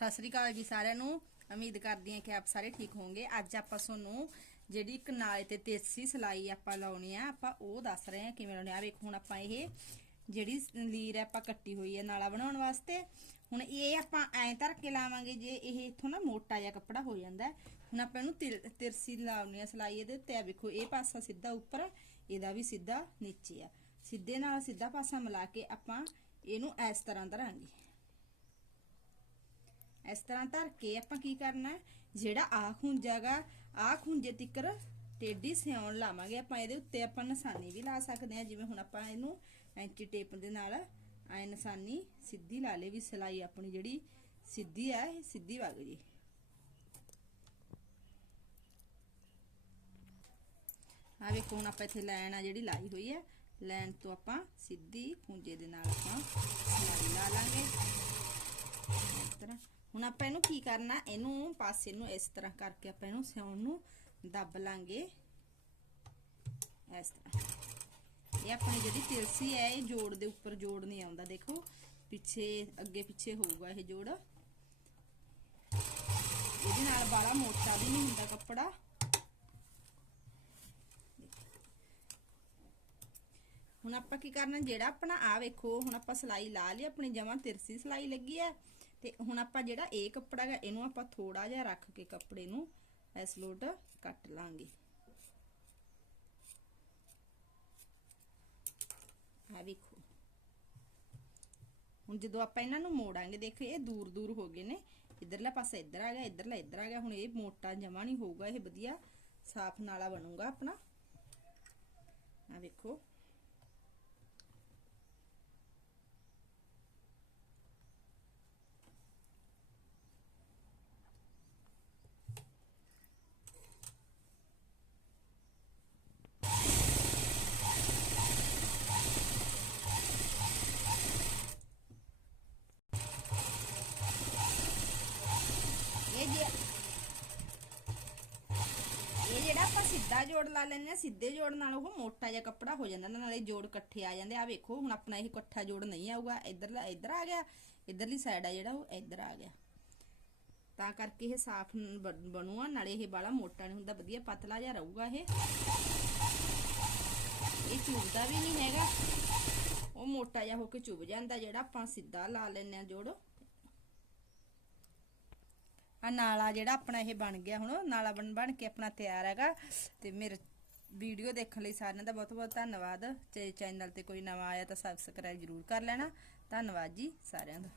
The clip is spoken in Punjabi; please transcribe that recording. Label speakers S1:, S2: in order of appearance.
S1: ਸਤਿ ਸ੍ਰੀ ਅਕਾਲ ਜੀ ਸਾਰਿਆਂ ਨੂੰ। ਉਮੀਦ ਕਰਦੀ ਹਾਂ ਕਿ ਆਪ ਸਾਰੇ ਠੀਕ ਹੋਵੋਗੇ ਅੱਜ ਆਪਾਂ ਤੁਹਾਨੂੰ ਜਿਹੜੀ ਇੱਕ ਨਾਲੇ ਤੇ ਤੇਸੀ ਸਲਾਈ ਆਪਾਂ ਲਾਉਣੀ ਆ, ਆਪਾਂ ਉਹ ਦੱਸ ਰਹੇ ਹਾਂ ਕਿਵੇਂ ਲਾਉਣੀ ਆ। ਵੇਖੋ, ਹੁਣ ਆਪਾਂ ਇਹ ਜਿਹੜੀ ਲੀਰ ਆਪਾਂ ਕੱਟੀ ਹੋਈ ਹੈ ਨਾਲਾ ਬਣਾਉਣ ਵਾਸਤੇ। ਹੁਣ ਇਹ ਆਪਾਂ ਐਂ ਧਰ ਕੇ ਲਾਵਾਂਗੇ ਜੇ ਇਹ ਇੱਥੋਂ ਨਾ ਮੋਟਾ ਜਿਹਾ ਕੱਪੜਾ ਹੋ ਜਾਂਦਾ ਹੁਣ ਆਪਾਂ ਇਹਨੂੰ ਤਿਰ- ਤਿਰਸੀ ਲਾਉਣੀ ਆ ਸਲਾਈ ਇਹਦੇ ਉੱਤੇ। ਆ ਵੇਖੋ, ਇਹ ਪਾਸਾ ਸਿੱਧਾ ਉੱਪਰ, ਇਹਦਾ ਵੀ ਸਿੱਧਾ ਨੀਚੇ ਆ। ਸਿੱਧੇ ਨਾਲ ਸਿੱਧਾ ਪਾਸਾ ਮਿਲਾ ਕੇ ਆਪਾਂ ਇਹਨੂੰ ਇਸ ਤਰ੍ਹਾਂ ਧਰਾਂਗੇ। ਇਸ ਤਰ੍ਹਾਂ ਧਰ ਕੇ ਆਪਾਂ ਕੀ ਕਰਨਾ ਹੈ? ਜਿਹੜਾ ਆ ਖੁੰਜਾਗਾ ਆ ਖੁੰਜੇ ਤਿੱਕਰ ਟੇਢੀ ਸਿਉਣ ਲਾਵਾਂਗੇ, ਆਪਾਂ ਇਹਦੇ ਉੱਤੇ ਆਪਾਂ ਨਿਸ਼ਾਨੀ ਵੀ ਲਾ ਸਕਦੇ ਹਾਂ, ਜਿਵੇਂ ਹੁਣ ਆਪਾਂ ਇਹਨੂੰ ਐਂਚੀ ਟੇਪ ਦੇ ਨਾਲ ਐ ਨਿਸ਼ਾਨੀ ਸਿੱਧੀ ਲਾ ਲੇ ਵੀ ਸਿਲਾਈ ਆਪਣੀ ਜਿਹੜੀ ਸਿੱਧੀ ਆ, ਇਹ ਸਿੱਧੀ ਵਗ ਜੀ ਆ ਵੇਖੋ ਹੁਣ ਆਪਾਂ ਇੱਥੇ ਲਾਈਨ ਆ ਜਿਹੜੀ ਲਾਈ ਹੋਈ ਹੈ ਲਾਈਨ ਤੋਂ ਆਪਾਂ ਸਿੱਧੀ ਖੁੰਜੇ ਦੇ ਨਾਲ ਆਪਾਂ ਸਿਲਾਈ ਲਾ ਲਾਂਗੇ ਇਸ ਤਰ੍ਹਾਂ ਹੁਣ ਆਪਾਂ ਇਹਨੂੰ ਕੀ ਕਰਨਾ, ਇਹਨੂੰ ਪਾਸੇ ਨੂੰ ਇਸ ਤਰ੍ਹਾਂ ਕਰਕੇ ਆਪਾਂ ਇਹਨੂੰ ਸਿਉਣ ਨੂੰ ਦੱਬ ਲਾਂਗੇ। ਇਸ ਤਰ੍ਹਾਂ। ਇਹ ਆਪਣੀ ਜਿਹੜੀ ਤਿਲਸੀ ਹੈ, ਇਹ ਜੋੜ ਦੇ ਉੱਪਰ ਜੋੜ ਨਹੀਂ ਆਉਂਦਾ, ਦੇਖੋ। ਪਿੱਛੇ, ਅੱਗੇ ਪਿੱਛੇ ਹੋਊਗਾ ਇਹ ਜੋੜ। ਇਹਦੇ ਨਾਲ ਬਾਲਾ ਮੋਟਾ ਵੀ ਨਹੀਂ ਹੁੰਦਾ ਕੱਪੜਾ। ਹੁਣ ਆਪਾਂ ਕੀ ਕਰਨਾ, ਜਿਹੜਾ ਆਪਣਾ ਆ ਵੇਖੋ, ਹੁਣ ਆਪਾਂ ਸਲਾਈ ਲਾ ਲਈ, ਆਪਣੀ ਜਮਾ ਤਿਰਸੀ ਸਲਾਈ ਲੱਗੀ ਹੈ। ਤੇ ਹੁਣ ਆਪਾਂ ਜਿਹੜਾ ਇਹ ਕੱਪੜਾ ਹੈ ਇਹਨੂੰ ਆਪਾਂ ਥੋੜਾ ਜਿਹਾ ਰੱਖ ਕੇ ਕੱਪੜੇ ਨੂੰ ਇਸ ਲੋਟ ਕੱਟ ਲਾਂਗੇ। ਆ ਵੇਖੋ। ਹੁਣ ਜਦੋਂ ਆਪਾਂ ਇਹਨਾਂ ਨੂੰ ਮੋੜਾਂਗੇ, ਦੇਖੋ ਇਹ ਦੂਰ ਦੂਰ ਹੋ ਗਏ ਨੇ। ਇਧਰਲਾ ਪਾਸਾ ਇੱਧਰ ਆ ਗਿਆ, ਇਧਰਲਾ ਇੱਧਰ ਆ ਗਿਆ। ਹੁਣ ਇਹ ਮੋਟਾ ਜਮਾ ਨਹੀਂ ਹੋਊਗਾ, ਇਹ ਵਧੀਆ ਸਾਫ਼ ਨਾਲਾ ਬਣੂਗਾ ਆਪਣਾ। ਆ ਵੇਖੋ ਇਹ ਜੇ ਇਹ ਜਿਹੜਾ ਆਪਾਂ ਸਿੱਧਾ ਜੋੜ ਲਾ ਲੈਂਦੇ ਆ ਸਿੱਧੇ ਜੋੜ ਨਾਲ ਉਹ ਮੋਟਾ ਜਿਹਾ ਕੱਪੜਾ ਹੋ ਜਾਂਦਾ, ਨਾਲੇ ਜੋੜ ਇਕੱਠੇ ਆ ਜਾਂਦੇ ਆ। ਵੇਖੋ, ਹੁਣ ਆਪਣਾ ਇਹ ਇਕੱਠਾ ਜੋੜ ਨਹੀਂ ਆਊਗਾ ਇਧਰਲਾ ਇਧਰ ਆ ਗਿਆ, ਇਧਰਲੀ ਸਾਈਡ ਆ ਜਿਹੜਾ ਉਹ, ਇਧਰ ਆ ਗਿਆ। ਤਾਂ ਕਰਕੇ ਇਹ ਸਾਫ਼ ਬ- ਬਣੂਗਾ ਨਾਲੇ ਇਹ ਬਾਲਾ ਮੋਟਾ ਨਹੀਂ ਹੁੰਦਾ, ਵਧੀਆ ਪਤਲਾ ਜਿਹਾ ਰਹੂਗਾ ਇਹ। ਇਹ ਚੁਭਦਾ ਵੀ ਨਹੀਂ ਹੈਗਾ। ਉਹ ਮੋਟਾ ਜਿਹਾ ਹੋ ਕੇ ਚੁਭ ਜਾਂਦਾ, ਜਿਹੜਾ ਆਪਾਂ ਸਿੱਧਾ ਲਾ ਲੈਂਦੇ ਆ ਜੋੜ। ਆ ਨਾਲਾ ਜਿਹੜਾ ਆਪਣਾ ਇਹ ਬਣ ਗਿਆ ਹੁਣ ਨਾਲਾ ਬਣ ਬਣ ਕੇ ਆਪਣਾ ਤਿਆਰ ਹੈਗਾ। ਤੇ ਮੇਰੇ ਵੀਡੀਓ ਦੇਖਣ ਲਈ ਸਾਰਿਆਂ ਦਾ ਬਹੁਤ ਬਹੁਤ ਧੰਨਵਾਦ। ਜੇ ਚੈਨਲ ਤੇ ਕੋਈ ਨਵਾਂ ਆਇਆ ਤਾਂ ਸਬਸਕ੍ਰਾਈਬ ਜ਼ਰੂਰ ਕਰ ਲੈਣਾ। ਧੰਨਵਾਦ ਜੀ ਸਾਰਿਆਂ ਦਾ।